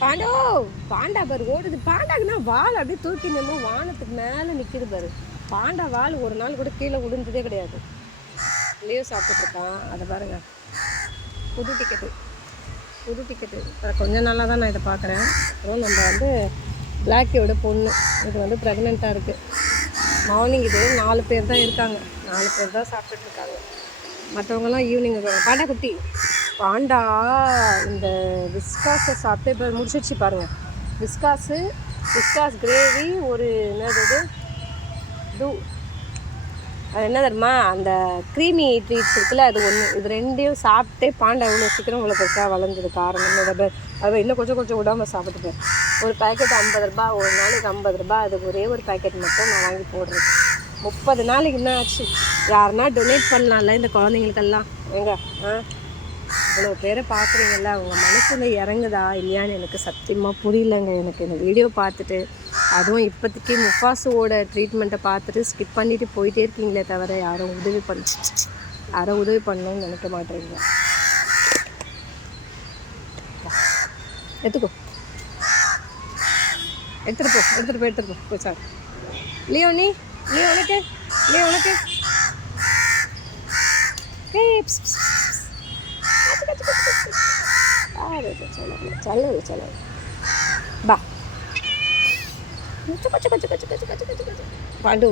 பாண்டோ பாண்டா பாரு ஓடுது. பாண்டாக்குன்னா வால் அப்படியே தூக்கி நின்று வானத்துக்கு மேலே நிற்கிது பாரு. பாண்டா வால் ஒரு நாள் கூட கீழே விழுந்ததே கிடையாது. லியோ சாப்பிட்டுருக்கான். அதை பாருங்க, புது டிக்கெட்டு கொஞ்சம் நாளாக தான் நான் இதை பார்க்குறேன். அப்புறம் நம்ம வந்து பிளாக்கியோட பொண்ணு இது வந்து ப்ரெக்னெண்ட்டாக இருக்குது. மார்னிங் இது 4 பேர் தான் இருக்காங்க. 4 பேர் தான் சாப்பிட்டுட்ருக்காங்க. மற்றவங்கலாம் ஈவினிங் இருக்காங்க. பாண்டா குட்டி பாண்டா இந்த விஸ்காஸை சாப்பிட்டு இப்போ முடிச்சிடுச்சு பாருங்கள். விஸ்காஸ் கிரேவி ஒரு என்னது அது என்ன தெரியுமா, அந்த க்ரீமி ட்ரீட்ஸ் இருக்குல்ல, அது ஒன்று. இது ரெண்டையும் சாப்பிட்டே பாண்டா இவ்வளோ சீக்கிரம் இவ்வளோ பெருசாக வளர்ந்தது காரணம். அதை இன்னும் கொஞ்சம் விடாமல் சாப்பிட்டுப்பேன். ஒரு பேக்கெட் 50 ரூபா, ஒரு நாளைக்கு 50 ரூபா. அது ஒரே ஒரு பேக்கெட் மட்டும் நான் வாங்கி போடுறது. 30 நாளைக்கு என்ன ஆச்சு? யாருன்னா டொனேட் பண்ணலாம்ல இந்த குழந்தைங்களுக்கெல்லாம். எங்க இவ்வளோ பேரை பார்க்குறீங்கல்ல, உங்கள் மனசில் இறங்குதா இல்லையான்னு எனக்கு சத்தியமாக புரியலைங்க. எனக்கு இந்த வீடியோ பார்த்துட்டு, அதுவும் இப்போதைக்கு முஃபாஸோட ட்ரீட்மெண்ட்டை பார்த்துட்டு ஸ்கிப் பண்ணிவிட்டு போயிட்டே இருக்கீங்களே தவிர யாரும் உதவி பண்ணணும்னு நினைக்க மாட்டேறீங்க. எடுத்துகிட்டு போ சார். லியோ உனக்கு चलो बा पांडू